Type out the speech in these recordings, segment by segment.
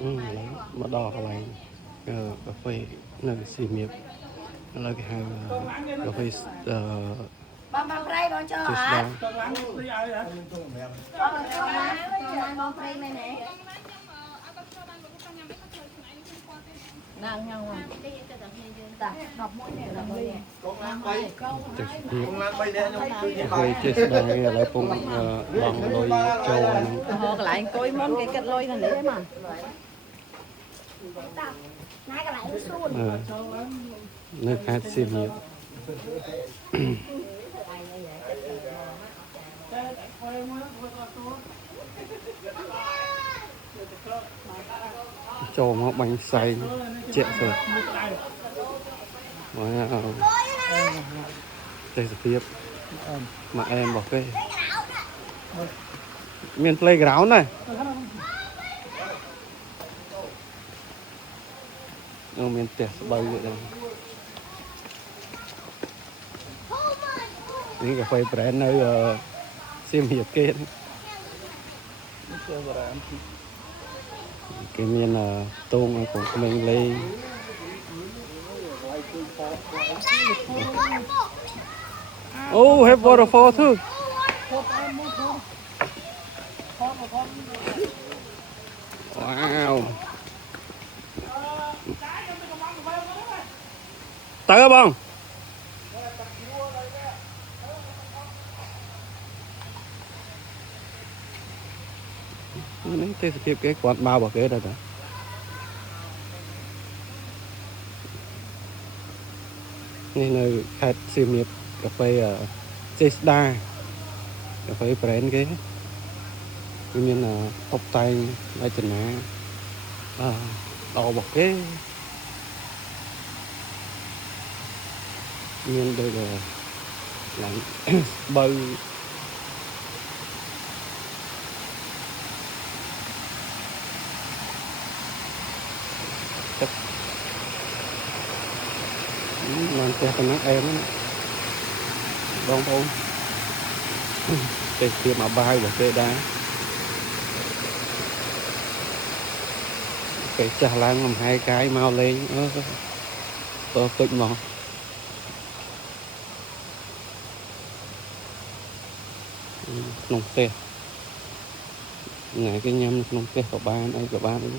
mà đo cái này cà phê nơi xì miệt là cái hàng cà phê bom bom rây bom cho cheese hả? bar Bom rây này nè. Nàng nhau à? Đọc mũi này là gì? cà phê cheese bar này là cũng bằng đôi châu anh Họ lại coi món cái cách lôi này để mà. nơi khác xì miệt cho nó bánh xay chẹt rồi đây là tiếp mà em bảo cái miền playground này miền tẹt bay vậy đây những cà phê brand nơi xiêm hiệp kia cái miền là tôm của mình lấy oh have waterfall too wow tới không mấy cái quạt bao vào cái đây rồi nên là khai xiêm hiệp cà phê Chesda cà phê brand cái tuy nhiên là tóc tay lại chân ná đỏ bọc cái nhưng đây là bơi làm cho con em bông bông cái kia mà bay và cái đá cái trà lan làm hai cái mau lên to cực mà nông tê này cái nhâm nông tê của ba đây của ba đấy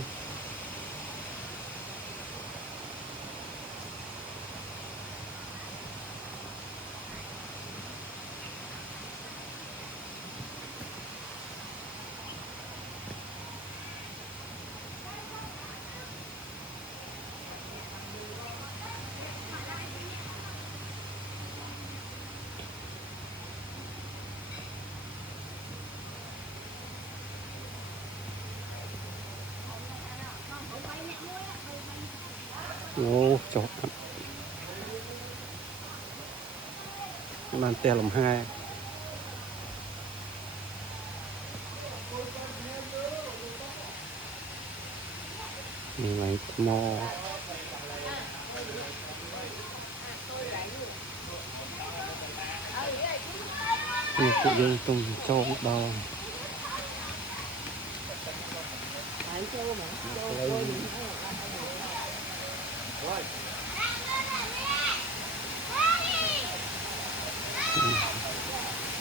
ô chó bàn tè làm hai này mò một cụ dân tung cho đo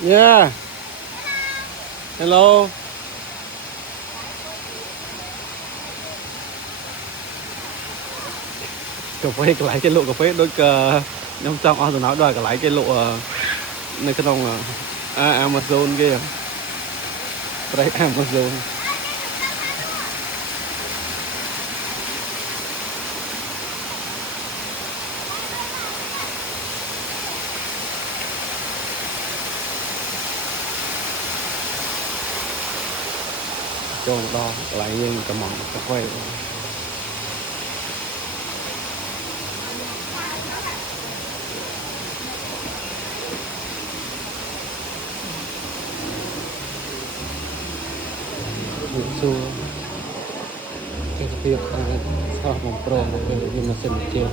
yeah hello cà phê lại cái lụa cà phê đôi trong trong ở nói đòi cả lại cái lụa này cái đông Amazon kia đây Amazon cho đo lại như cả món cà phê xua cái việc sao một pro một cái gì mà sinh chưa